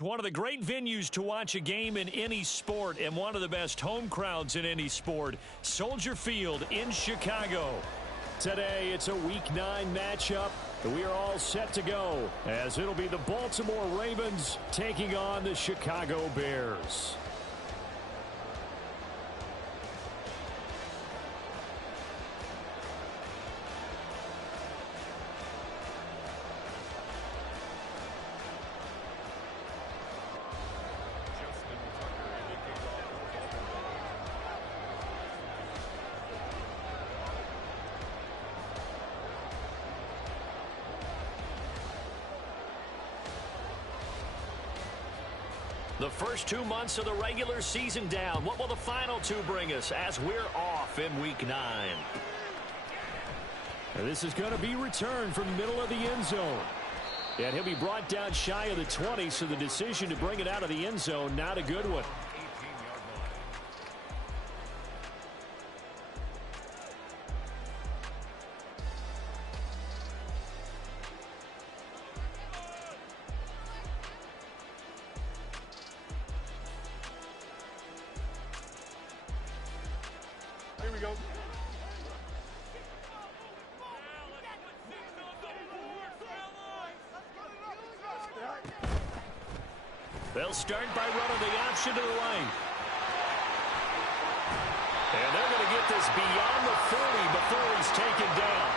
One of the great venues to watch a game in any sport and one of the best home crowds in any sport, Soldier Field in Chicago. Today, it's a Week 9 matchup, and we are all set to go as it'll be the Baltimore Ravens taking on the Chicago Bears. The first 2 months of the regular season down. What will the final two bring us as we're off in Week 9? And this is going to be returned from the middle of the end zone. And he'll be brought down shy of the 20, so the decision to bring it out of the end zone, not a good one. Here we go. They'll start by running the option to the right. And they're going to get this beyond the 40 before he's taken down.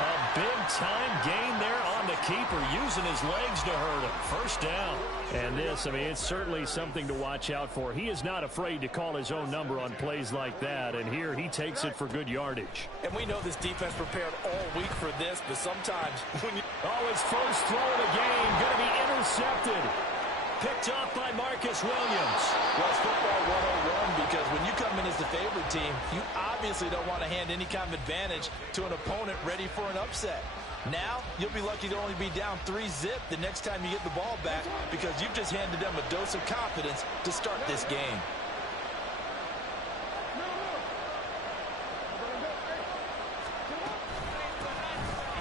A big-time gain there on the keeper, using his legs to hurt him. First down. And this, it's certainly something to watch out for. He is not afraid to call his own number on plays like that, and here he takes it for good yardage. And we know this defense prepared all week for this, but sometimes when you... Oh, his first throw of the game going to be intercepted. Picked off by Marcus Williams. Well, it's football 101 because when you come in as the favorite team, you obviously don't want to hand any kind of advantage to an opponent ready for an upset. Now, you'll be lucky to only be down 3-zip the next time you get the ball back because you've just handed them a dose of confidence to start this game.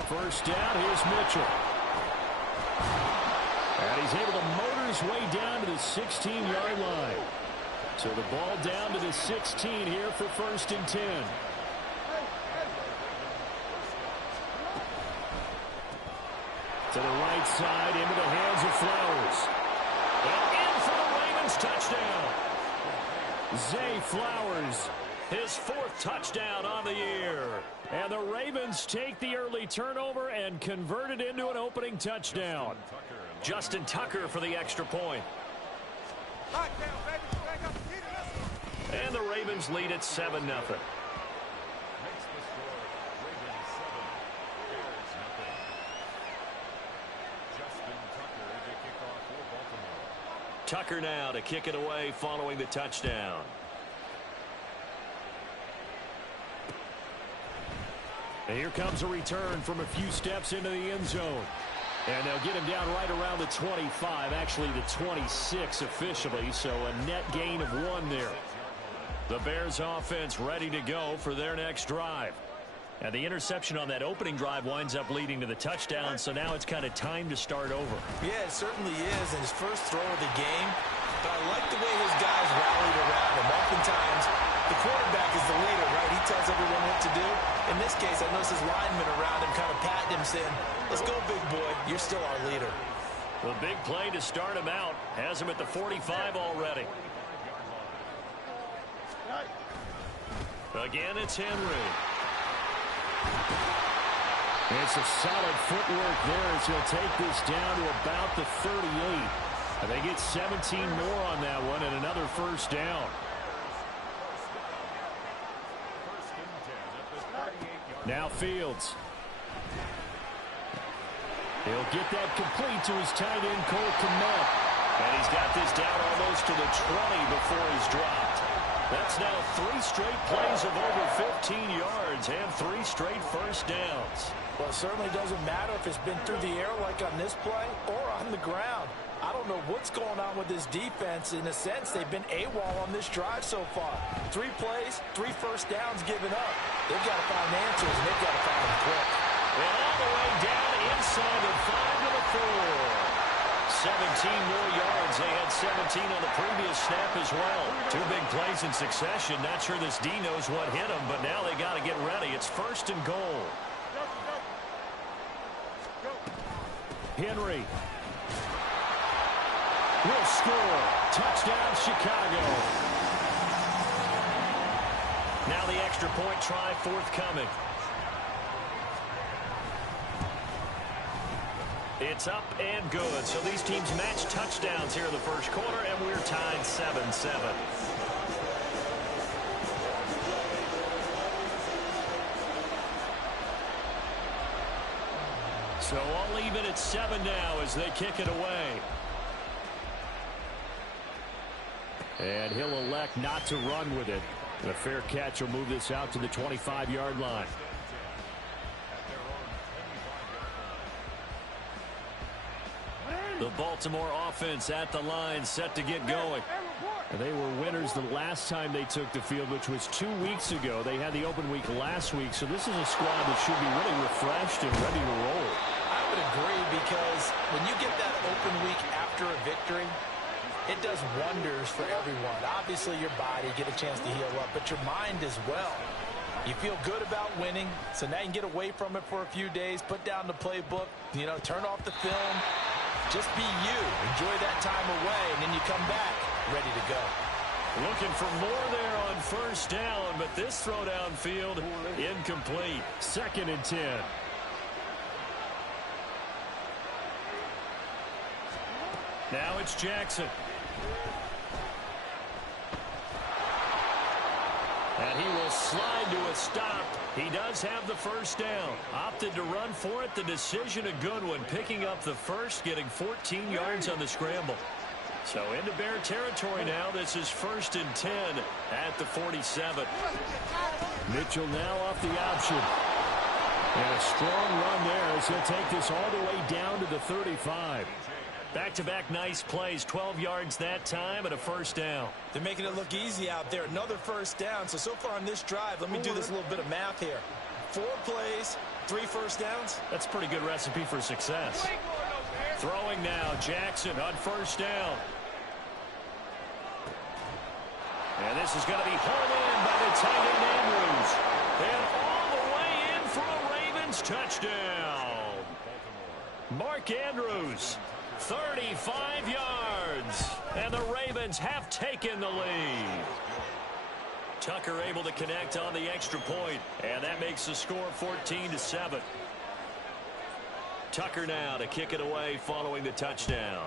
First down, here's Mitchell. And he's able to motor his way down to the 16-yard line. So the ball down to the 16 here for 1st and 10. To the right side, into the hands of Flowers. And in for the Ravens touchdown. Zay Flowers, his 4th touchdown on the year. And the Ravens take the early turnover and convert it into an opening touchdown. Justin Tucker for the extra point. And the Ravens lead at 7-0. Tucker now to kick it away following the touchdown. And here comes a return from a few steps into the end zone. And they'll get him down right around the 25, actually the 26 officially, so a net gain of 1 there. The Bears offense ready to go for their next drive. And the interception on that opening drive winds up leading to the touchdown, so now it's kind of time to start over. Yeah, it certainly is, and his first throw of the game. But I like the way his guys rallied around him. Oftentimes, the quarterback is the leader, right? He tells everyone what to do. In this case, I noticed his linemen around him kind of patting him, saying, let's go, big boy. You're still our leader. The big play to start him out has him at the 45 already. Again, it's Henry. It's a solid footwork there as he'll take this down to about the 38. And they get 17 more on that one and another first down. Now Fields. He'll get that complete to his tight end, Cole Kmet. And he's got this down almost to the 20 before he's dropped. That's now 3 straight plays of over 15 yards and 3 straight first downs. Well, it certainly doesn't matter if it's been through the air like on this play or on the ground. I don't know what's going on with this defense. In a sense, they've been AWOL on this drive so far. 3 plays, 3 first downs given up. They've got to find answers, and they've got to find them quick. And all the way down inside the 5 to the 4. 17 more yards. They had 17 on the previous snap as well. Two big plays in succession. Not sure this D knows what hit him, but now they got to get ready. It's first and goal. Henry will score. Touchdown, Chicago. Now the extra point try forthcoming. It's up and good. So these teams match touchdowns here in the first quarter, and we're tied 7-7. So all even at 7 now as they kick it away. And he'll elect not to run with it. And a fair catch will move this out to the 25-yard line. The Baltimore offense at the line, set to get going. And they were winners the last time they took the field, which was 2 weeks ago. They had the open week last week, so this is a squad that should be really refreshed and ready to roll. I would agree, because when you get that open week after a victory, it does wonders for everyone. Obviously, your body, get a chance to heal up, but your mind as well. You feel good about winning, so now you can get away from it for a few days, put down the playbook, turn off the film. Just be you. Enjoy that time away, and then you come back ready to go. Looking for more there on first down, but this throw downfield incomplete. 2nd and 10. Now it's Jackson. And he will slide to a stop. He does have the first down. Opted to run for it. The decision a good one. Picking up the first, getting 14 yards on the scramble. So into Bear territory now. This is 1st and 10 at the 47. Mitchell now off the option. And a strong run there as he'll take this all the way down to the 35. Back-to-back nice plays, 12 yards that time and a first down. They're making it look easy out there. Another first down. So far on this drive, let me do this little bit of math here. 4 plays, 3 first downs. That's a pretty good recipe for success. Throwing now, Jackson on first down. And this is going to be hauled in by the tight end Andrews. And all the way in for a Ravens touchdown. Mark Andrews. 35 yards, and the Ravens have taken the lead. Tucker able to connect on the extra point, and that makes the score 14-7. Tucker now to kick it away following the touchdown.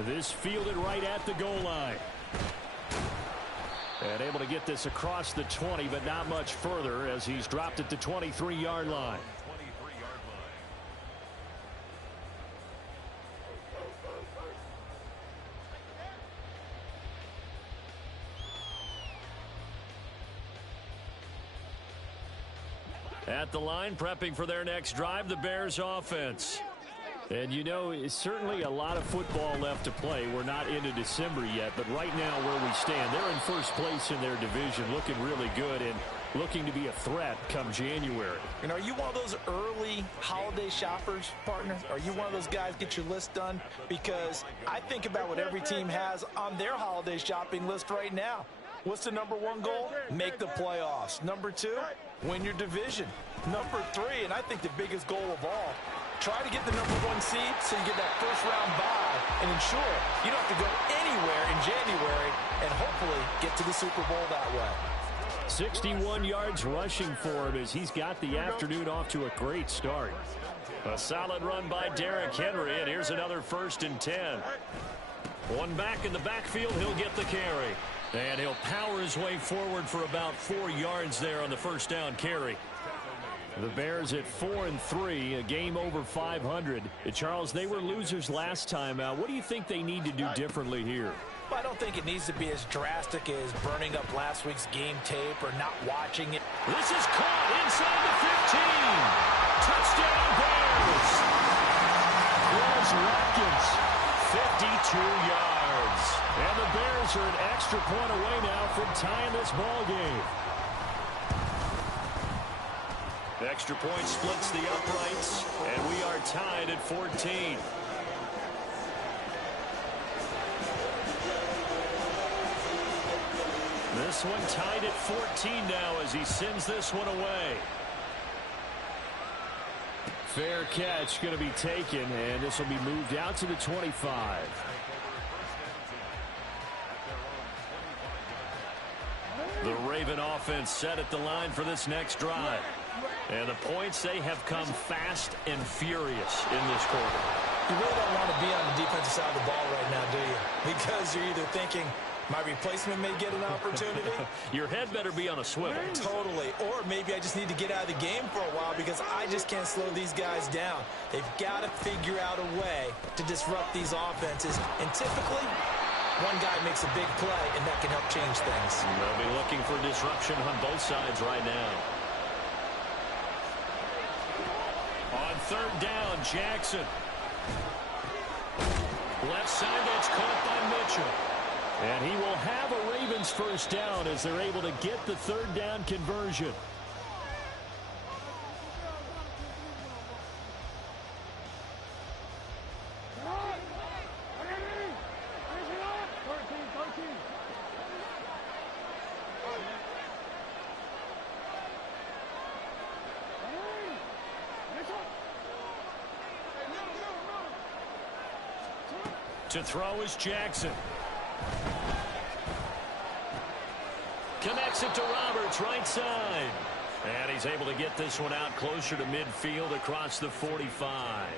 This fielded right at the goal line. And able to get this across the 20, but not much further as he's dropped it to 23-yard line. At the line, prepping for their next drive, the Bears offense. And it's certainly a lot of football left to play. We're not into December yet, but right now where we stand, they're in first place in their division, looking really good and looking to be a threat come January. And are you one of those early holiday shoppers, partner? Are you one of those guys get your list done? Because I think about what every team has on their holiday shopping list right now. What's the #1 goal? Make the playoffs. #2, win your division. #3, and I think the biggest goal of all, try to get the #1 seed so you get that first-round bye and ensure you don't have to go anywhere in January and hopefully get to the Super Bowl that way. 61 yards rushing for him as he's got the afternoon off to a great start. A solid run by Derrick Henry, and here's another 1st and 10. One back in the backfield, he'll get the carry. And he'll power his way forward for about 4 yards there on the first down carry. The Bears at 4-3, a game over 500. Charles, they were losers last time out. What do you think they need to do differently here? Well, I don't think it needs to be as drastic as burning up last week's game tape or not watching it. This is caught inside the 15. Touchdown Bears. Here's Watkins, 52 yards. And the Bears are an extra point away now from tying this ball game. Extra point splits the uprights, and we are tied at 14. This one tied at 14 now as he sends this one away. Fair catch going to be taken, and this will be moved out to the 25. The Raven offense set at the line for this next drive. And the points, they have come fast and furious in this quarter. You really don't want to be on the defensive side of the ball right now, do you? Because you're either thinking, my replacement may get an opportunity. Your head better be on a swivel. Totally. Or maybe I just need to get out of the game for a while because I just can't slow these guys down. They've got to figure out a way to disrupt these offenses. And typically, one guy makes a big play, and that can help change things. They'll be looking for disruption on both sides right now. On third down, Jackson. Left side, that's caught by Mitchell. And he will have a Ravens first down as they're able to get the third down conversion. To throw is Jackson. Connects it to Roberts, right side. And he's able to get this one out closer to midfield across the 45.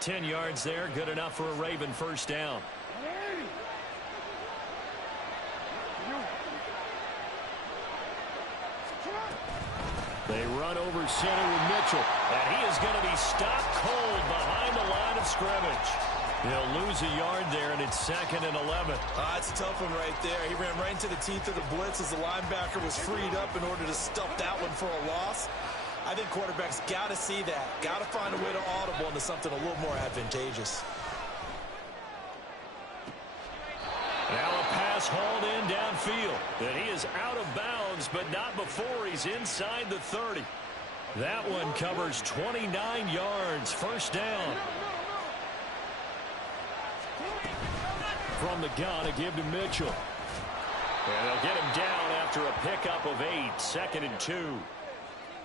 10 yards there, good enough for a Raven first down. They run over center with Mitchell. And he is going to be stopped cold behind the line of scrimmage. He'll lose a yard there, and it's 2nd and 11. That's a tough one right there. He ran right into the teeth of the blitz as the linebacker was freed up in order to stuff that one for a loss. I think quarterbacks got to see that. Got to find a way to audible into something a little more advantageous. Now a pass hauled in downfield. And he is out of bounds, but not before he's inside the 30. That one covers 29 yards. First down. From the gun, a give to Mitchell. And they'll get him down after a pickup of 8, 2nd and 2.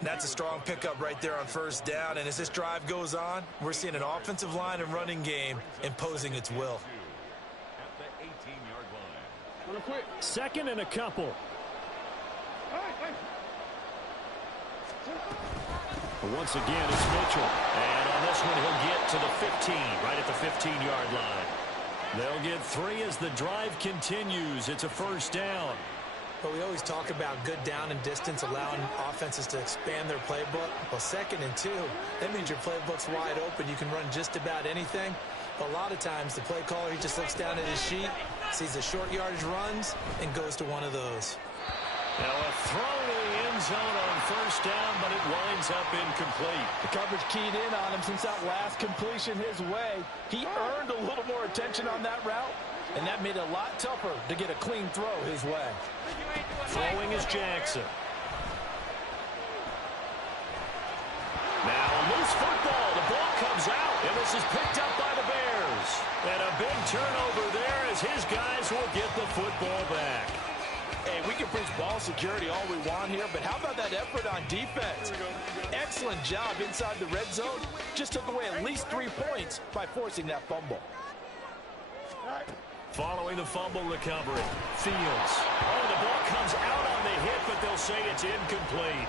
That's a strong pickup right there on first down. And as this drive goes on, we're seeing an offensive line and running game imposing its will. At the 18-yard line. 2nd and a couple. But once again, it's Mitchell. And on this one, he'll get to the 15, right at the 15-yard line. They'll get 3 as the drive continues. It's a first down. But we always talk about good down and distance, allowing offenses to expand their playbook. Well, 2nd and 2, that means your playbook's wide open. You can run just about anything. But a lot of times, the play caller, he just looks down at his sheet, sees the short yardage runs, and goes to one of those. Now a throw to the end zone on first down, but it winds up incomplete. The coverage keyed in on him since that last completion his way. He earned a little more attention on that route, and that made it a lot tougher to get a clean throw his way. Throwing is Jackson. Now a loose football. The ball comes out, and this is picked up by the Bears. And a big turnover there as his guys will get the football back. Hey, we can preach ball security all we want here, but how about that effort on defense? Excellent job inside the red zone. Just took away at least 3 points by forcing that fumble. Following the fumble recovery, Fields. Oh, the ball comes out on the hit, but they'll say it's incomplete.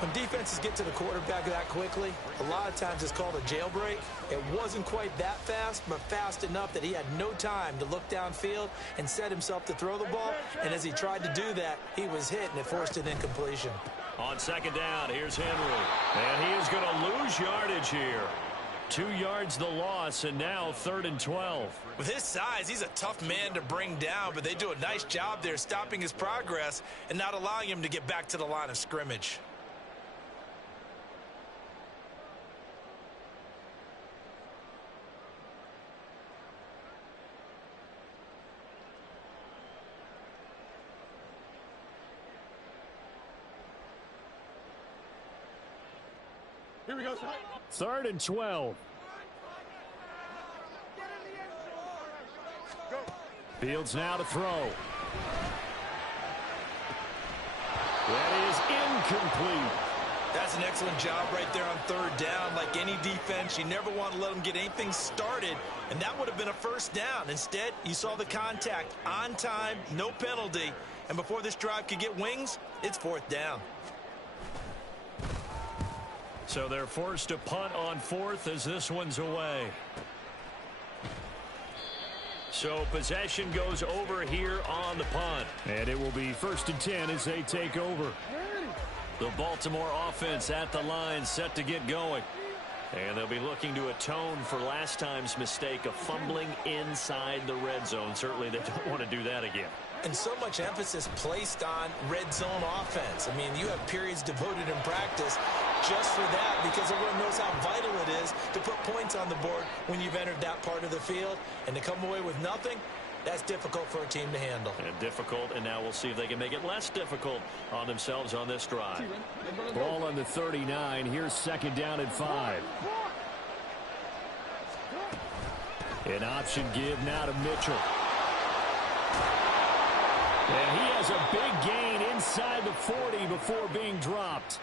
When defenses get to the quarterback that quickly, a lot of times it's called a jailbreak. It wasn't quite that fast, but fast enough that he had no time to look downfield and set himself to throw the ball. And as he tried to do that, he was hit, and it forced an incompletion. On second down, here's Henry. And he is going to lose yardage here. 2 yards the loss, and now 3rd and 12. With his size, he's a tough man to bring down, but they do a nice job there stopping his progress and not allowing him to get back to the line of scrimmage. Here we go, son. 3rd and 12. Go. Fields now to throw. That is incomplete. That's an excellent job right there on 3rd down. Like any defense, you never want to let them get anything started, and that would have been a 1st down. Instead, you saw the contact on time, no penalty, and before this drive could get wings, it's 4th down. So they're forced to punt on 4th as this one's away. So possession goes over here on the punt. And it will be 1st and 10 as they take over. The Baltimore offense at the line, set to get going. And they'll be looking to atone for last time's mistake of fumbling inside the red zone. Certainly they don't want to do that again. And so much emphasis placed on red zone offense. I mean, you have periods devoted in practice just for that, because everyone knows how vital it is to put points on the board when you've entered that part of the field. And to come away with nothing, that's difficult for a team to handle. And difficult, and now we'll see if they can make it less difficult on themselves on this drive. Ball on the 39. Here's 2nd down and 5. An option give now to Mitchell. And he has a big gain inside the 40 before being dropped.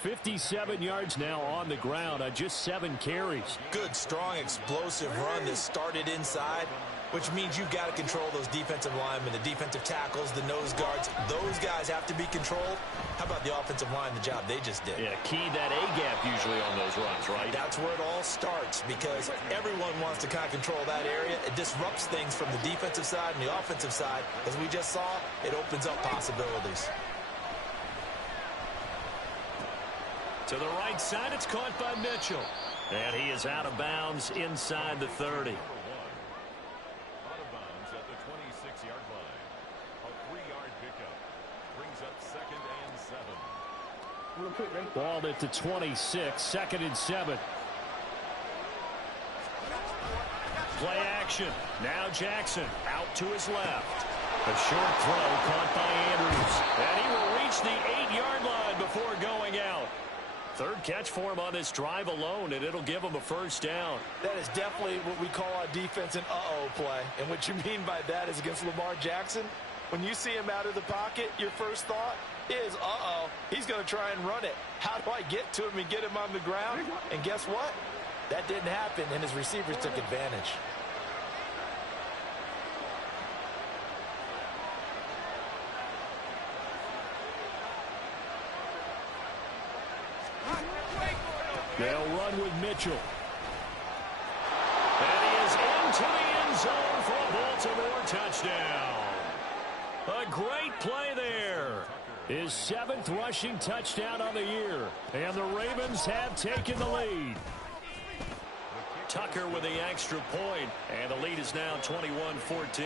57 yards now on the ground on just 7 carries. Good, strong, explosive run that started inside, which means you've got to control those defensive linemen, the defensive tackles, the nose guards. Those guys have to be controlled. How about the offensive line, the job they just did? Yeah, key that A-gap usually on those runs, right? That's where it all starts, because everyone wants to kind of control that area. It disrupts things from the defensive side and the offensive side. As we just saw, it opens up possibilities. To the right side, it's caught by Mitchell. And he is out of bounds inside the 30. Out of bounds at the 26-yard line. A 3-yard pickup brings up 2nd and 7. Balled it to 26, 2nd and 7. Play action. Now Jackson out to his left. A short throw caught by Andrews. And he will reach the 8-yard line before going out. 3rd catch for him on this drive alone, and it'll give him a 1st down. That is definitely what we call on defense an uh-oh play. And what you mean by that is against Lamar Jackson, when you see him out of the pocket, your first thought is, uh-oh, he's going to try and run it. How do I get to him and get him on the ground? And guess what? That didn't happen, and his receivers took advantage. They'll run with Mitchell. And he is into the end zone for a Baltimore touchdown. A great play there. His 7th rushing touchdown on the year. And the Ravens have taken the lead. Tucker with the extra point. And the lead is now 21-14.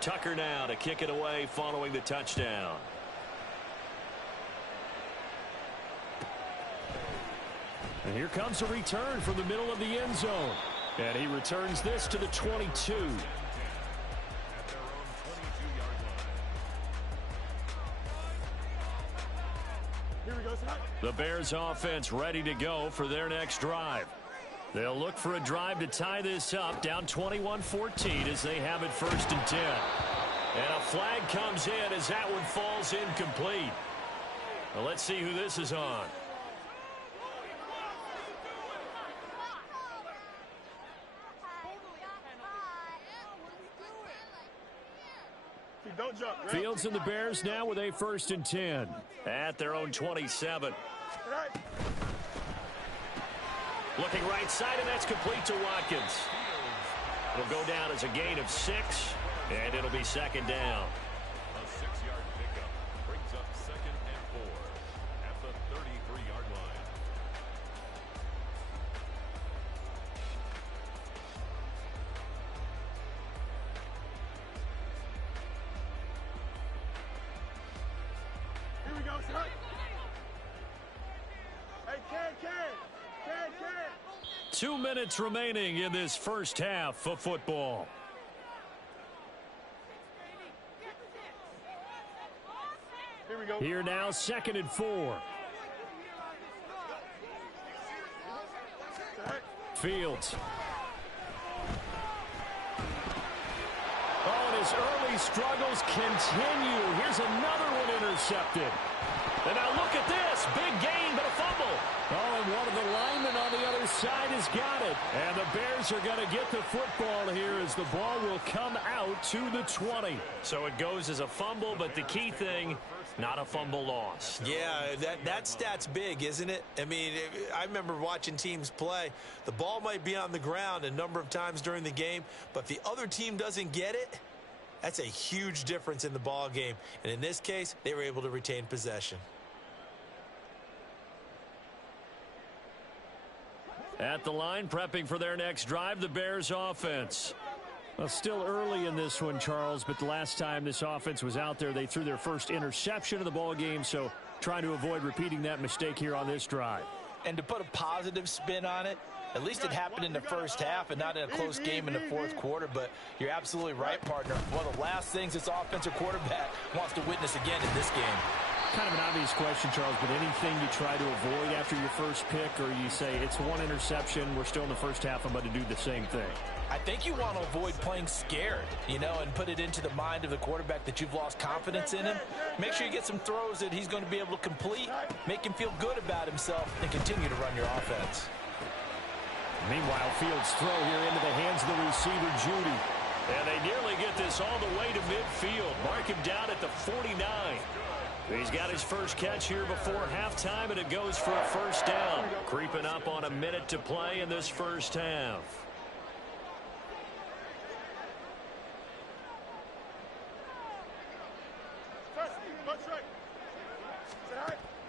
Tucker now to kick it away following the touchdown. And here comes a return from the middle of the end zone. And he returns this to the 22. Here we go, son. The Bears offense ready to go for their next drive. They'll look for a drive to tie this up, down 21-14 as they have it 1st and 10. And a flag comes in as that one falls incomplete. Well, let's see who this is on. Don't jump. Right? Fields and the Bears now with a 1st and 10 at their own 27. Right. Looking right side, and that's complete to Watkins. It'll go down as a gain of 6, and it'll be 2nd down. A 6-yard pickup brings up 2nd and 4 at the 33-yard line. Here we go, son. Hey, Ken. 2 minutes remaining in this first half of football. Here we go. Here now, 2nd and 4. Fields. Oh, and his early struggles continue. Here's another one intercepted. And now look at this. Big gain, but a fumble. Oh, and one of the linemen on the other side has got it. And the Bears are going to get the football here as the ball will come out to the 20. So it goes as a fumble, but the key thing, not a fumble loss. Yeah, that stat's big, isn't it? I mean, I remember watching teams play. The ball might be on the ground a number of times during the game, but if the other team doesn't get it, that's a huge difference in the ball game. And in this case, they were able to retain possession. At the line, prepping for their next drive, the Bears offense. Well, still early in this one, Charles, but the last time this offense was out there, they threw their first interception of the ball game, so trying to avoid repeating that mistake here on this drive. And to put a positive spin on it, at least it happened in the first half and not in a close game in the fourth quarter, but you're absolutely right, partner. One of the last things this offensive quarterback wants to witness again in this game. Kind of an obvious question, Charles, but anything you try to avoid after your first pick, or you say it's one interception, we're still in the first half, I'm going to do the same thing? I think you want to avoid playing scared, and put it into the mind of the quarterback that you've lost confidence in him. Make sure you get some throws that he's going to be able to complete, make him feel good about himself, and continue to run your offense. Meanwhile, Fields' throw here into the hands of the receiver, Judy. And they nearly get this all the way to midfield. Mark him down at the 49. He's got his first catch here before halftime, and it goes for a first down. Creeping up on a minute to play in this first half.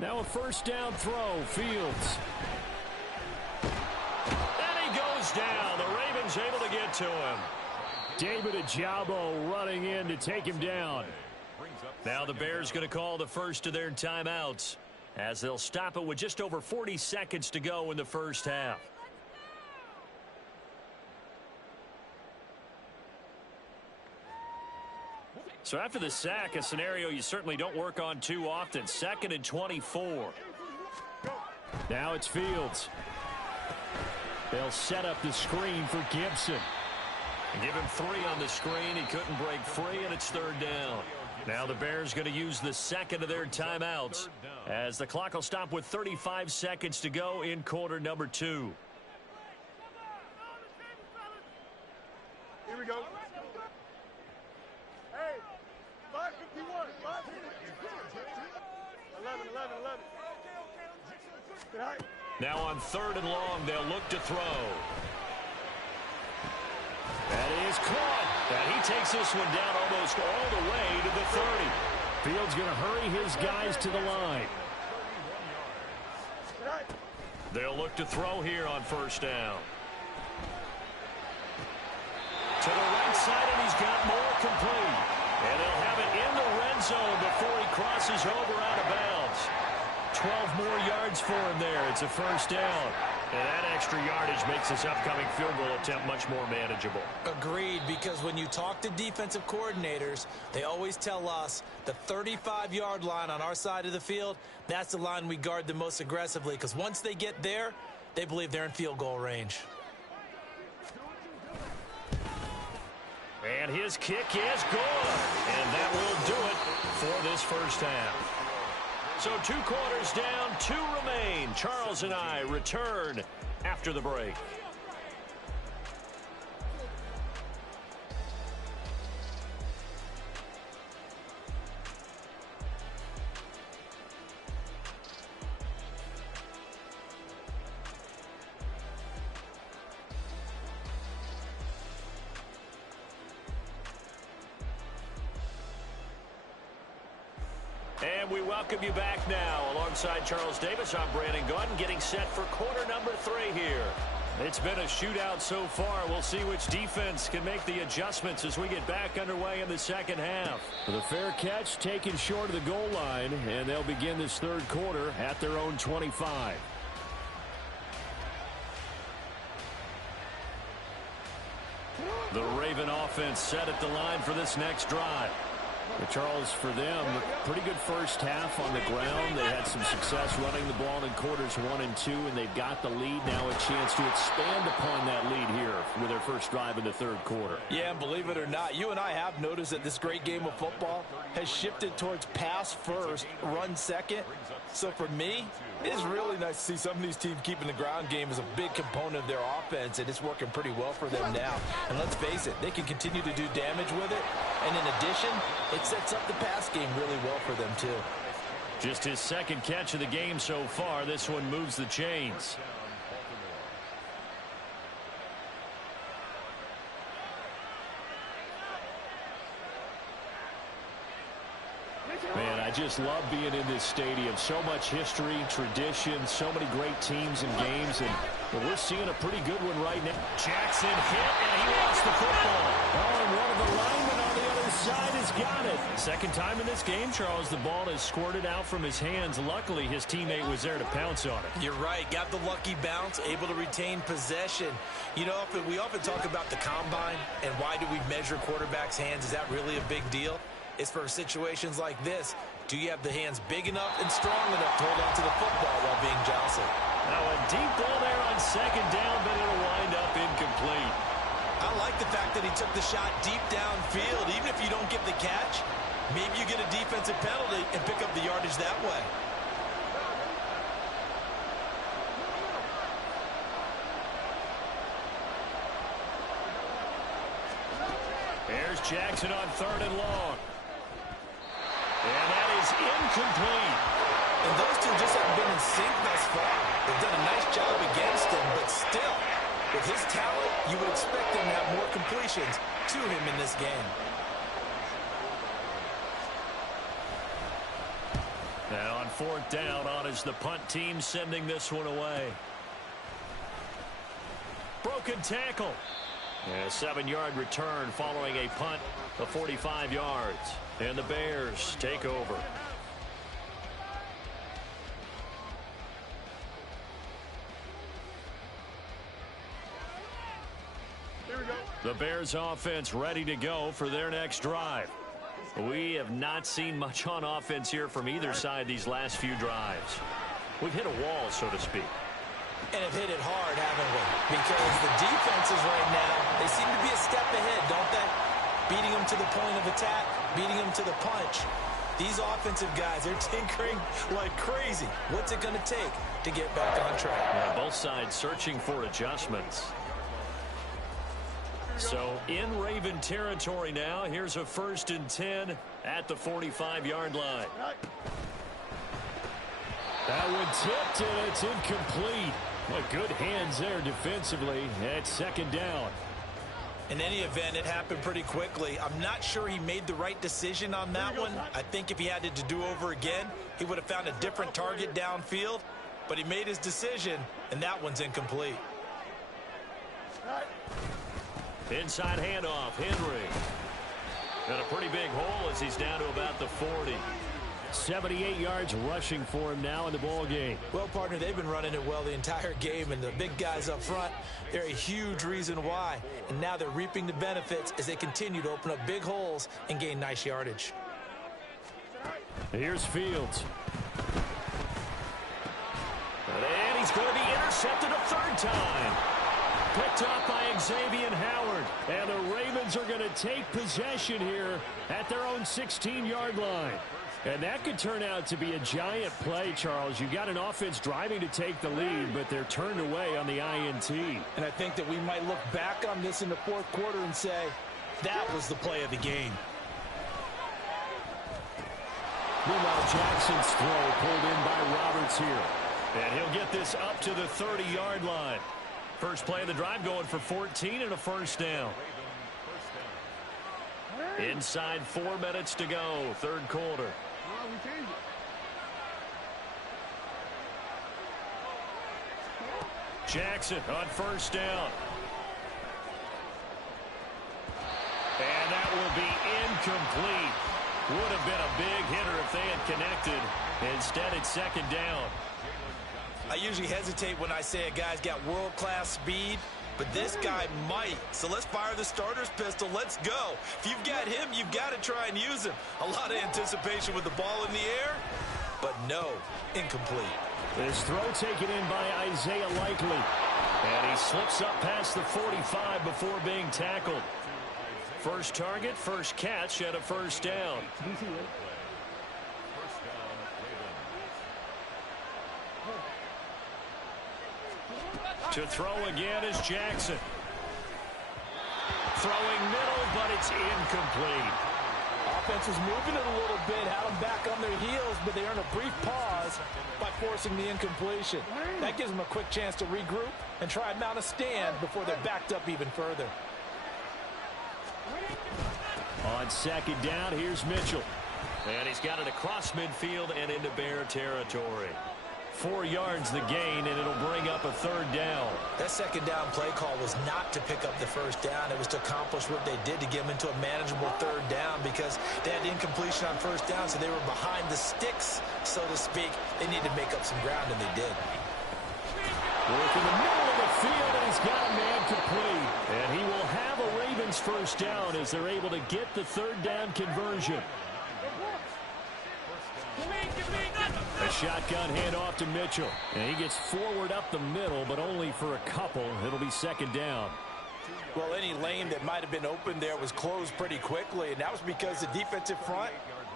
Now a first down throw, Fields. And he goes down. The Ravens able to get to him. David Ajabo running in to take him down. Now the Bears going to call the first of their timeouts as they'll stop it with just over 40 seconds to go in the first half. So after the sack, a scenario you certainly don't work on too often. 2nd and 24. Now it's Fields. They'll set up the screen for Gibson. And give him 3 on the screen. He couldn't break free, and it's 3rd down. Now the Bears going to use the second of their timeouts as the clock will stop with 35 seconds to go in quarter number 2. Here we go. Hey, 5:51. 11. Now on 3rd and long, they'll look to throw. That is caught. And he takes this one down almost all the way to the 30. Fields going to hurry his guys to the line. They'll look to throw here on first down. To the right side, and he's got more complete. And they'll have it in the red zone before he crosses over out of bounds. 12 more yards for him there. It's a first down. And that extra yardage makes this upcoming field goal attempt much more manageable. Agreed, because when you talk to defensive coordinators, they always tell us the 35-yard line on our side of the field, that's the line we guard the most aggressively, because once they get there, they believe they're in field goal range. And his kick is good. And that will do it for this first half. So 2 quarters down, 2 remain. Charles and I return after the break. And we welcome you back now. Alongside Charles Davis, I'm Brandon Gunn, getting set for quarter number 3 here. It's been a shootout so far. We'll see which defense can make the adjustments as we get back underway in the second half. The fair catch taken short of the goal line, and they'll begin this third quarter at their own 25. The Raven offense set at the line for this next drive. Charles, for them, pretty good first half on the ground. They had some success running the ball in quarters 1 and 2, and they've got the lead. Now a chance to expand upon that lead here with their first drive in the third quarter. Yeah, and believe it or not, you and I have noticed that this great game of football has shifted towards pass first, run second. So for me, it is really nice to see some of these teams keeping the ground game as a big component of their offense, and it's working pretty well for them now. And let's face it, they can continue to do damage with it. And in addition, it sets up the pass game really well for them, too. Just his second catch of the game so far. This one moves the chains. Man, I just love being in this stadium. So much history, tradition, so many great teams and games, and we're seeing a pretty good one right now. Jackson hit, and he lost the football. Oh, and one of the linemen on the other side has got it. Second time in this game, Charles, the ball has squirted out from his hands. Luckily, his teammate was there to pounce on it. You're right. Got the lucky bounce, able to retain possession. You know, we often talk about the combine and why do we measure quarterbacks' hands. Is that really a big deal? It's for situations like this. Do you have the hands big enough and strong enough to hold on to the football while being jostled? Now a deep ball there on second down, but it'll wind up incomplete. I like the fact that he took the shot deep downfield. Even if you don't get the catch, maybe you get a defensive penalty and pick up the yardage that way. Here's Jackson on third and long. And that is incomplete. And those two just haven't been in sync thus far. They've done a nice job against him, but still, with his talent, you would expect him to have more completions to him in this game. Now on fourth down, on is the punt team sending this one away. Broken tackle. And a 7-yard return following a punt of 45 yards. And the Bears take over. Here we go. The Bears offense ready to go for their next drive. We have not seen much on offense here from either side these last few drives. We've hit a wall, so to speak. And have hit it hard, haven't we? Because the defenses right now, they seem to be a step ahead, don't they? Beating them to the point of attack, beating them to the punch. These offensive guys, they're tinkering like crazy. What's it going to take to get back on track? Yeah, both sides searching for adjustments. So in Raven territory now. Here's a 1st and 10 at the 45-yard line. That one tipped, and it's incomplete. Well, good hands there defensively at second down. In any event, it happened pretty quickly. I'm not sure he made the right decision on that one. I think if he had to do over again, he would have found a different target downfield. But he made his decision, and that one's incomplete. Inside handoff, Henry. And a pretty big hole as he's down to about the 40. 78 yards rushing for him now in the ball game. Well, partner, they've been running it well the entire game, and the big guys up front, they're a huge reason why. And now they're reaping the benefits as they continue to open up big holes and gain nice yardage. Here's Fields. And he's going to be intercepted a third time. Picked up by Xavier Howard. And the Ravens are going to take possession here at their own 16-yard line. And that could turn out to be a giant play, Charles. You've got an offense driving to take the lead, but they're turned away on the INT. And I think that we might look back on this in the fourth quarter and say, that was the play of the game. Meanwhile, Jackson's throw pulled in by Roberts here. And he'll get this up to the 30-yard line. First play of the drive going for 14 and a first down. Inside 4 minutes to go, third quarter. Jackson on first down. And that will be incomplete. Would have been a big hitter if they had connected. Instead, it's second down. I usually hesitate when I say a guy's got world-class speed, but this guy might. So let's fire the starter's pistol. Let's go. If you've got him, you've got to try and use him. A lot of anticipation with the ball in the air, but no, incomplete. This throw taken in by Isaiah Likely. And he slips up past the 45 before being tackled. First target, first catch, and a first down. To throw again is Jackson. Throwing middle, but it's incomplete. Offense is moving it a little bit, had them back on their heels, but they earn a brief pause by forcing the incompletion. That gives them a quick chance to regroup and try and mount a stand before they're backed up even further. On second down, here's Mitchell. And he's got it across midfield and into Bear territory. 4 yards the gain, and it'll bring up a third down. That second down play call was not to pick up the first down. It was to accomplish what they did to get them into a manageable third down because they had incompletion on first down, so they were behind the sticks, so to speak. They needed to make up some ground, and they did. Work in the middle of the field, and he's got a man complete. And he will have a Ravens first down as they're able to get the third down conversion. A shotgun handoff to Mitchell. And he gets forward up the middle, but only for a couple. It'll be second down. Well, any lane that might have been open there was closed pretty quickly, and that was because the defensive front,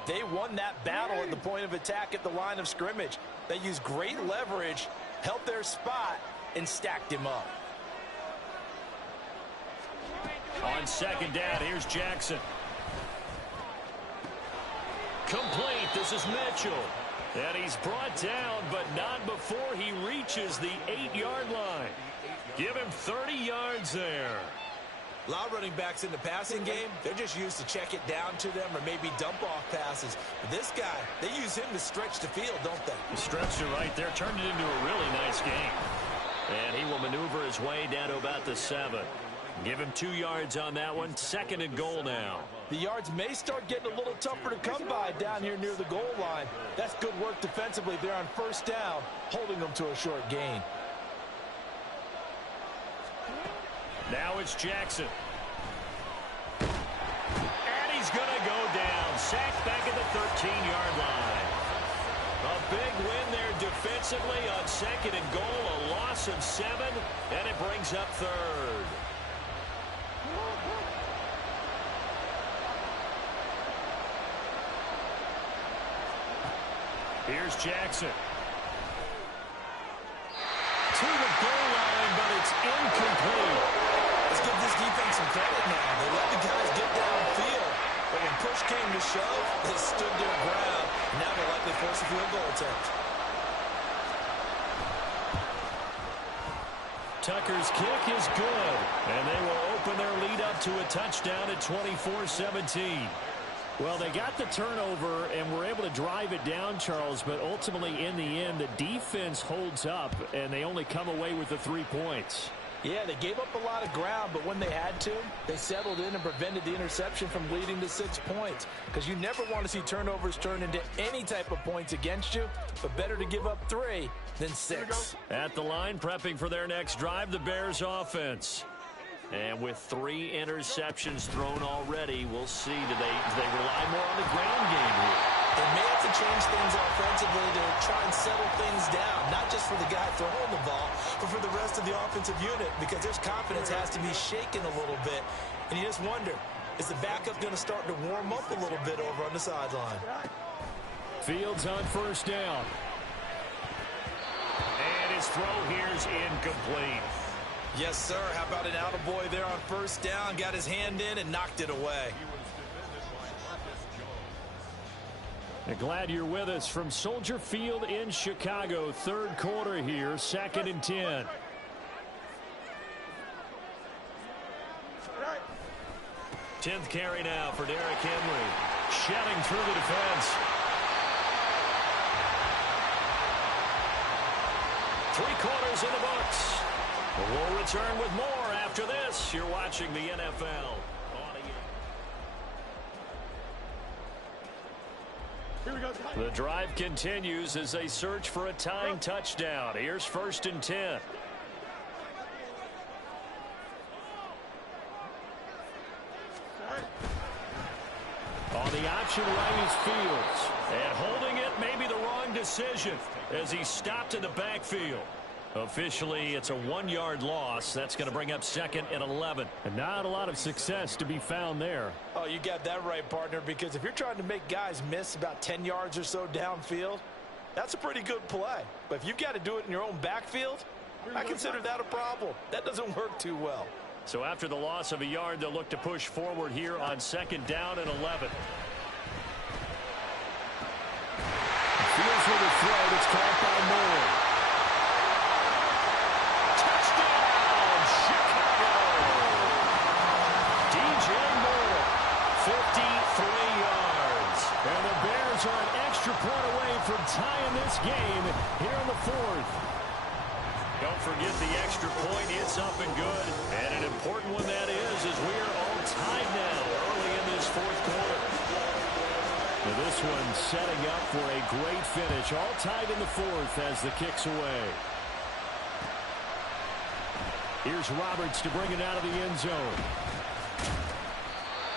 they won that battle at the point of attack at the line of scrimmage. They used great leverage, held their spot, and stacked him up. On second down, here's Jackson. Complete. This is Mitchell. And he's brought down, but not before he reaches the 8-yard line. Give him 30 yards there. A lot of running backs in the passing game, they're just used to check it down to them or maybe dump off passes. But this guy, they use him to stretch the field, don't they? Stretched it right there, turned it into a really nice game. And he will maneuver his way down to about the 7. Give him 2 yards on that one. Second and goal now. The yards may start getting a little tougher to come by down here near the goal line. That's good work defensively there on first down, holding them to a short gain. Now it's Jackson. And he's going to go down. Sacked back at the 13-yard line. A big win there defensively on second and goal. A loss of 7, and it brings up third. Here's Jackson. To the goal line, but it's incomplete. Let's give this defense some credit now. They let the guys get downfield. But when push came to shove, they stood their ground. Now they're likely force a field goal attempt. Tucker's kick is good. And they will open their lead up to a touchdown at 24-17. Well, they got the turnover and were able to drive it down, Charles, but ultimately in the end, the defense holds up, and they only come away with the 3 points. Yeah, they gave up a lot of ground, but when they had to, they settled in and prevented the interception from leading to 6 points. Because you never want to see turnovers turn into any type of points against you, but better to give up 3 than 6. At the line, prepping for their next drive, the Bears offense. And with 3 interceptions thrown already, we'll see. Do they rely more on the ground game here? They may have to change things offensively to try and settle things down, not just for the guy throwing the ball, but for the rest of the offensive unit, because their confidence has to be shaken a little bit. And you just wonder, is the backup going to start to warm up a little bit over on the sideline? Fields on first down. And his throw here's incomplete. Yes, sir. How about an attaboy there on first down? Got his hand in and knocked it away. Glad you're with us from Soldier Field in Chicago. Third quarter here, 2nd and 10. Tenth carry now for Derrick Henry. Shelling through the defense. 3 quarters in the books. We'll return with more after this. You're watching the NFL. Here we go. The drive continues as they search for a tying touchdown. Here's 1st and 10. option right is Fields. And holding it may be the wrong decision as he's stopped in the backfield. Officially, it's a 1-yard loss. That's going to bring up second and 11. And not a lot of success to be found there. Oh, you got that right, partner, because if you're trying to make guys miss about 10 yards or so downfield, that's a pretty good play. But if you've got to do it in your own backfield, I consider that a problem. That doesn't work too well. So after the loss of a yard, they'll look to push forward here on second down and 11. Fields with a throw that's caught by Moore. Touchdown, Chicago! DJ Moore, 53 yards. And the Bears are an extra point away from tying this game here in the fourth. Don't forget the extra point. It's up and good. And an important one that is, as we are all tied now early in this fourth quarter. Now this one setting up for a great finish. All tied in the fourth as the kick's away. Here's Roberts to bring it out of the end zone.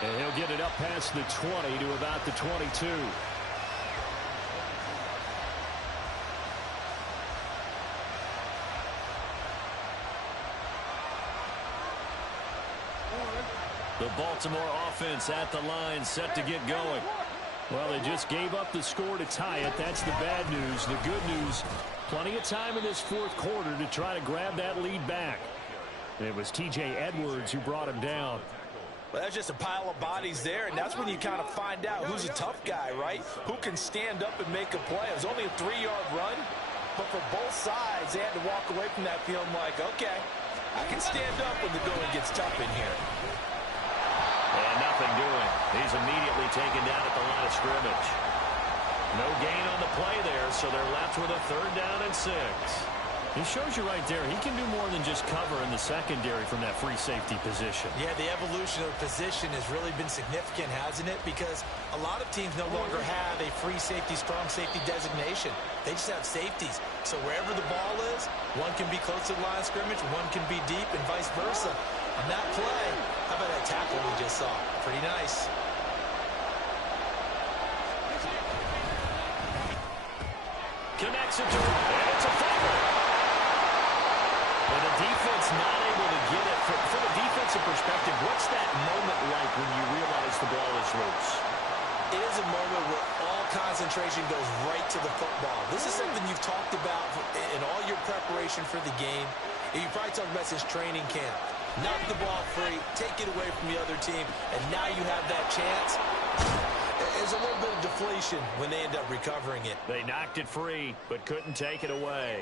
And he'll get it up past the 20 to about the 22. The Baltimore offense at the line, set to get going. Well, they just gave up the score to tie it. That's the bad news. The good news, plenty of time in this fourth quarter to try to grab that lead back. And it was T.J. Edwards who brought him down. Well, that's just a pile of bodies there, and that's when you kind of find out who's a tough guy, right? Who can stand up and make a play. It was only a 3-yard run, but for both sides, they had to walk away from that feeling like, okay, I can stand up when the going gets tough in here. And nothing doing. He's immediately taken down at the line of scrimmage. No gain on the play there, so they're left with a third down and 6. He shows you right there, he can do more than just cover in the secondary from that free safety position. Yeah, the evolution of position has really been significant, hasn't it? Because a lot of teams no longer have a free safety, strong safety designation. They just have safeties. So wherever the ball is, one can be close to the line of scrimmage, one can be deep, and vice versa. On that play, how about that tackle we just saw? Pretty nice. Connects it to him, and it's a fumble. And the defense not able to get it. From a defensive perspective, what's that moment like when you realize the ball is loose? It is a moment where all concentration goes right to the football. This is something you've talked about in all your preparation for the game. And you probably talked about since training camp. Knock the ball free, take it away from the other team, and now you have that chance. There's a little bit of deflation when they end up recovering it. They knocked it free, but couldn't take it away.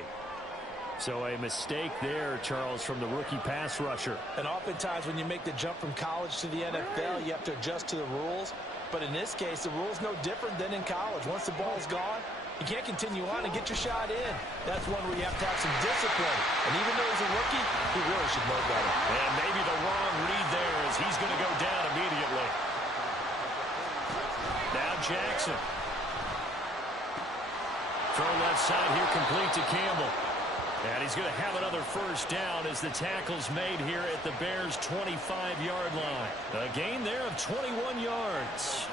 So a mistake there, Charles, from the rookie pass rusher. And oftentimes when you make the jump from college to the NFL, you have to adjust to the rules. But in this case, the rule's no different than in college. Once the ball's gone, you can't continue on and get your shot in. That's one where you have to have some discipline. And even though he's a rookie, he really should know better. And maybe the wrong read there as he's going to go down immediately. Now Jackson. Throw left side here complete to Campbell. And he's going to have another first down as the tackle's made here at the Bears' 25-yard line. A gain there of 21 yards.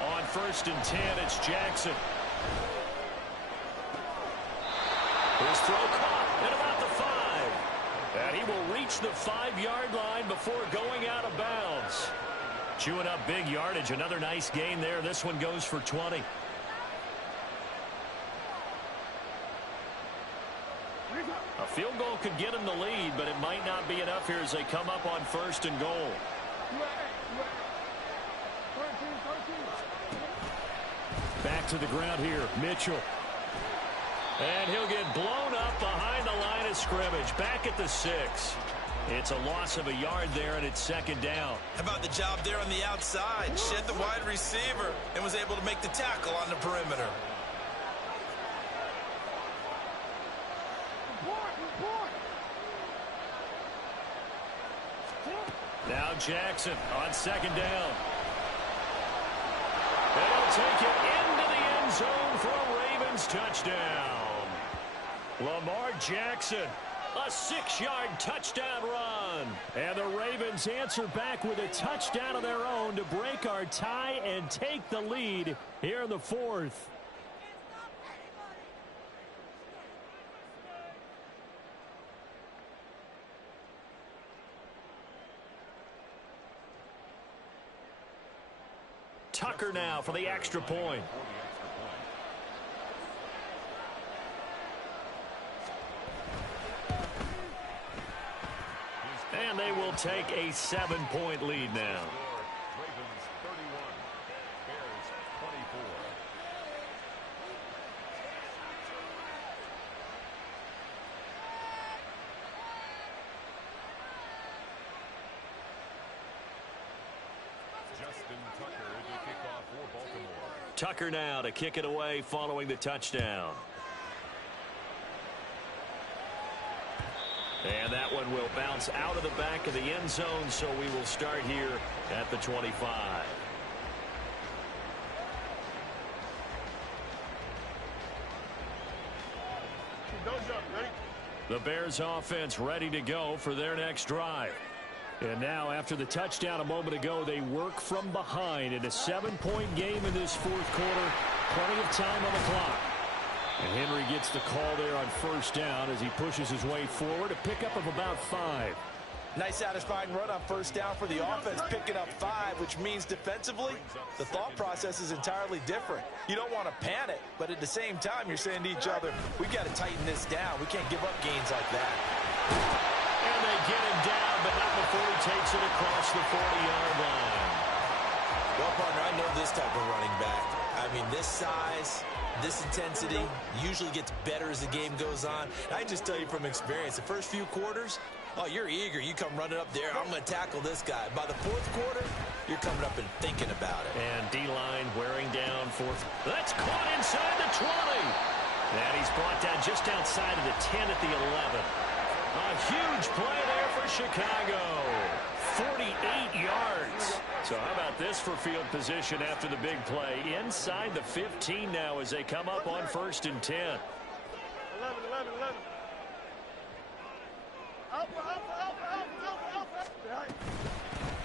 On 1st and 10, it's Jackson. His throw caught at about the 5. And he will reach the 5-yard line before going out of bounds. Chewing up big yardage. Another nice gain there. This one goes for 20. A field goal could get him the lead, but it might not be enough here as they come up on 1st and goal. Back to the ground here, Mitchell. And he'll get blown up behind the line of scrimmage. Back at the 6. It's a loss of a yard there, and it's 2nd down. How about the job there on the outside? Shed the wide receiver and was able to make the tackle on the perimeter. Now Jackson on 2nd down. And he'll take it into the end zone for a Ravens touchdown. Lamar Jackson, a 6-yard touchdown run. And the Ravens answer back with a touchdown of their own to break our tie and take the lead here in the fourth. Tucker now for the extra point. And they will take a 7-point lead now. Ravens 31, Bears 24. Justin Tucker to kick off for Baltimore. Tucker now to kick it away following the touchdown. And that one will bounce out of the back of the end zone, so we will start here at the 25. Don't jump. Ready? The Bears offense ready to go for their next drive. And now, after the touchdown a moment ago, they work from behind in a 7-point game in this fourth quarter. Plenty of time on the clock. And Henry gets the call there on first down as he pushes his way forward. A pickup of about 5. Nice satisfying run on first down for the offense, picking up 5, which means defensively, the thought process is entirely different. You don't want to panic, but at the same time, you're saying to each other, we've got to tighten this down. We can't give up gains like that. And they get him down, but not before he takes it across the 40-yard line. Well, partner, I know this type of running back. I mean, this size, this intensity usually gets better as the game goes on. I can just tell you from experience, the first few quarters, oh, you're eager. You come running up there. I'm going to tackle this guy. By the fourth quarter, you're coming up and thinking about it. And D-line wearing down fourth. That's caught inside the 20. And he's brought down just outside of the 10 at the 11. A huge play there for Chicago. 48 yards. So how about this for field position after the big play? Inside the 15 now as they come up on first and 10. 11. Out.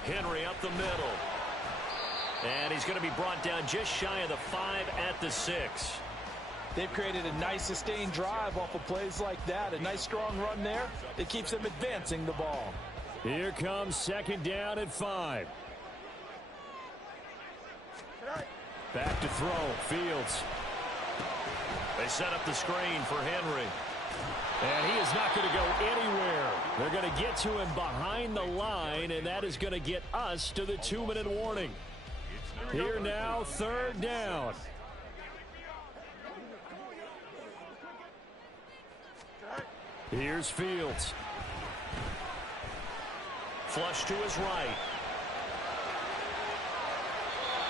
Henry up the middle. And he's going to be brought down just shy of the 5 at the 6. They've created a nice sustained drive off of plays like that. A nice strong run there that keeps them advancing the ball. Here comes second down at 5. Back to throw. Fields. They set up the screen for Henry. And he is not going to go anywhere. They're going to get to him behind the line, and that is going to get us to the 2-minute warning. Here now, third down. Here's Fields. Flush to his right.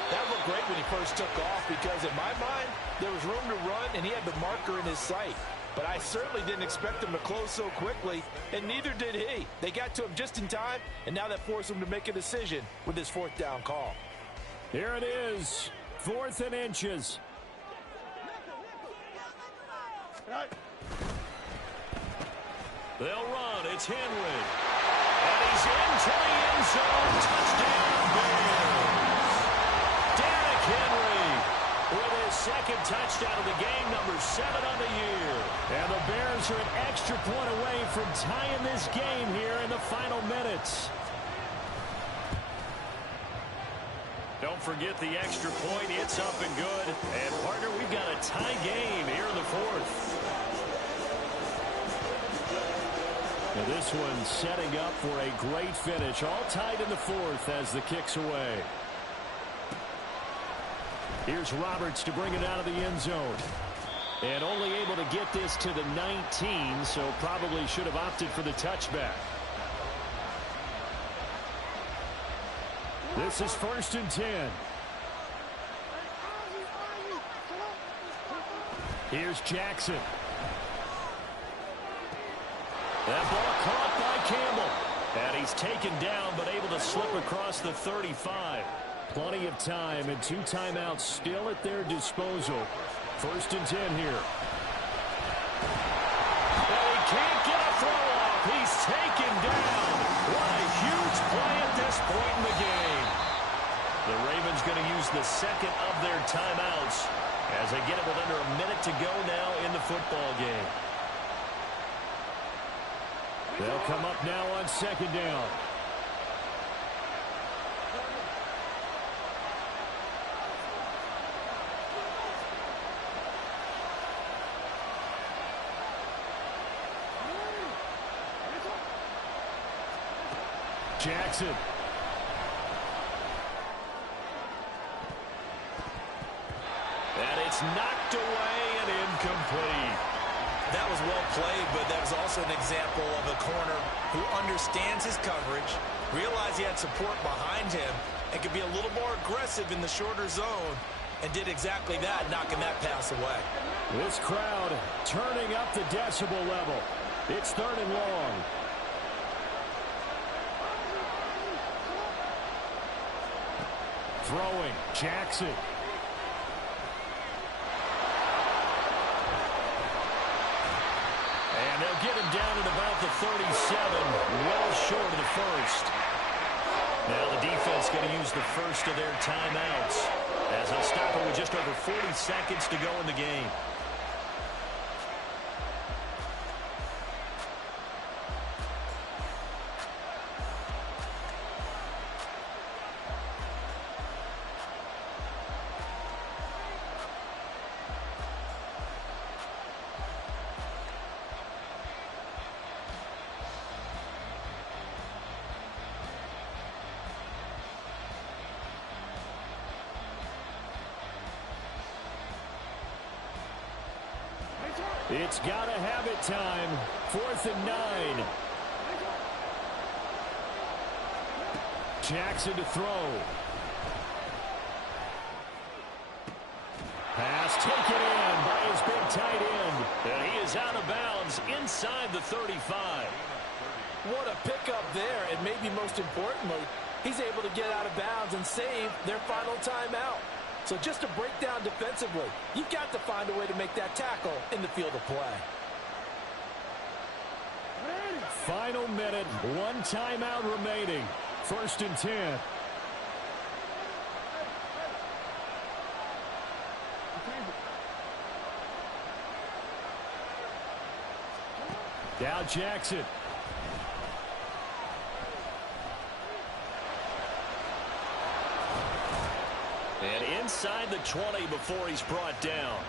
That looked great when he first took off because, in my mind, there was room to run, and he had the marker in his sight. But I certainly didn't expect him to close so quickly, and neither did he. They got to him just in time, and now that forced him to make a decision with his fourth down call. Here it is, 4th and inches. They'll run. It's Henry. And he's into the end zone. Touchdown, Bears. Derrick Henry with his second touchdown of the game, number 7 on the year. And the Bears are an extra point away from tying this game here in the final minutes. Don't forget the extra point. It's up and good. And, partner, we've got a tie game here in the fourth. Now this one setting up for a great finish. All tied in the fourth as the kick's away. Here's Roberts to bring it out of the end zone. And only able to get this to the 19, so probably should have opted for the touchback. This is 1st and 10. Here's Jackson. That ball caught by Campbell. And he's taken down but able to slip across the 35. Plenty of time and 2 timeouts still at their disposal. 1st and 10 here. can't get a throw off. He's taken down. What a huge play at this point in the game. The Ravens going to use the second of their timeouts as they get it with under a minute to go now in the football game. They'll come up now on second down. Jackson. And it's knocked away and incomplete. That was well played, but that was also an example of a corner who understands his coverage, realized he had support behind him, and could be a little more aggressive in the shorter zone, and did exactly that, knocking that pass away. This crowd turning up the decibel level. It's 3rd and long. Throwing, Jackson. And they'll get him down at about the 37, well short of the first. Now the defense going to use the first of their timeouts as they'll stop it with just over 40 seconds to go in the game. It's got to have it time. 4th and 9. Jackson to throw. Pass taken in by his big tight end. And he is out of bounds inside the 35. What a pickup there, and maybe most importantly, he's able to get out of bounds and save their final timeout. So just to break down defensively, you've got to find a way to make that tackle in the field of play. Final minute, 1 timeout remaining. 1st and 10. Now Jackson. And inside the 20 before he's brought down.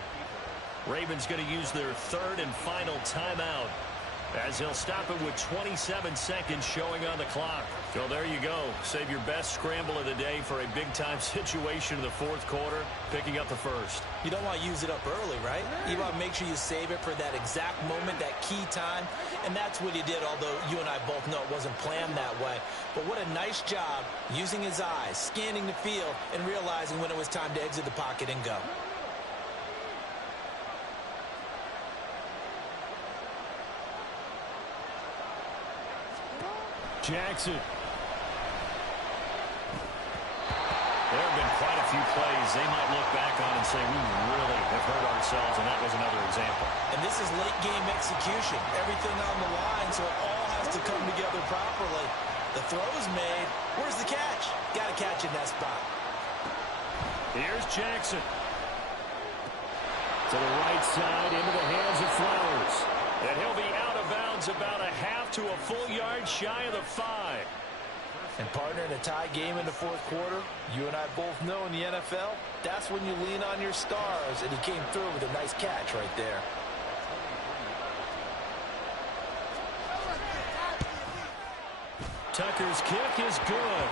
Ravens going to use their 3rd and final timeout as he'll stop it with 27 seconds showing on the clock. So there you go. Save your best scramble of the day for a big-time situation in the 4th quarter, picking up the 1st. You don't want to use it up early, right? You want to make sure you save it for that exact moment, that key time, and that's what he did, although you and I both know it wasn't planned that way. But what a nice job using his eyes, scanning the field, and realizing when it was time to exit the pocket and go. Jackson. There have been quite a few plays they might look back on and say, we really have hurt ourselves, and that was another example. And this is late-game execution. Everything on the line, so it all has to come together properly. The throw's made. Where's the catch? Got to catch in that spot. Here's Jackson. To the right side, into the hands of Flowers. And he'll be out of bounds about a half to a full yard shy of the 5. And partner, in a tie game in the 4th quarter, you and I both know in the NFL, that's when you lean on your stars, and he came through with a nice catch right there. Tucker's kick is good.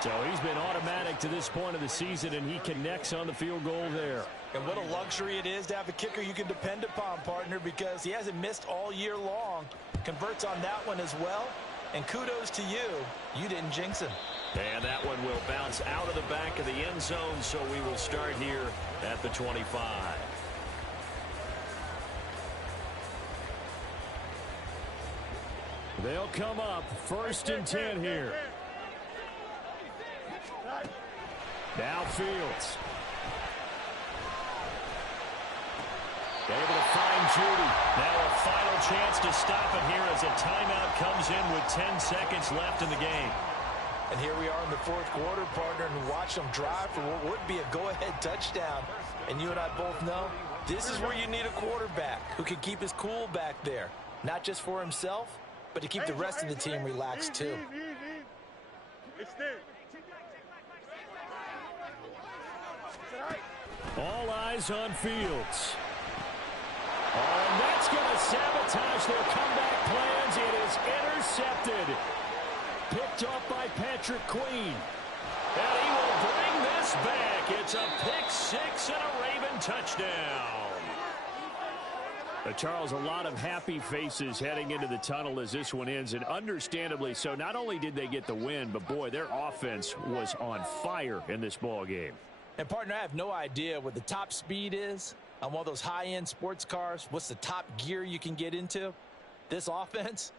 So he's been automatic to this point of the season, and he connects on the field goal there. And what a luxury it is to have a kicker you can depend upon, partner, because he hasn't missed all year long. Converts on that one as well. And kudos to you. You didn't jinx him. And that one will bounce out of the back of the end zone, so we will start here at the 25. They'll come up 1st and 10 here. Now Fields. Able to find Judy. Now a final chance to stop it here as a timeout comes in with 10 seconds left in the game. And here we are in the fourth quarter, partner, and watch them drive for what would be a go-ahead touchdown. And you and I both know this is where you need a quarterback who can keep his cool back there. Not just for himself, but to keep the rest of the team relaxed too. All eyes on Fields. Oh, and that's going to sabotage their comeback plans. It is intercepted. Picked off by Patrick Queen. And he will bring this back. It's a pick six and a Raven touchdown. Charles, a lot of happy faces heading into the tunnel as this one ends, and understandably so. Not only did they get the win, but boy, their offense was on fire in this ball game. And partner, I have no idea what the top speed is on one of those high-end sports cars. What's the top gear you can get into? This offense,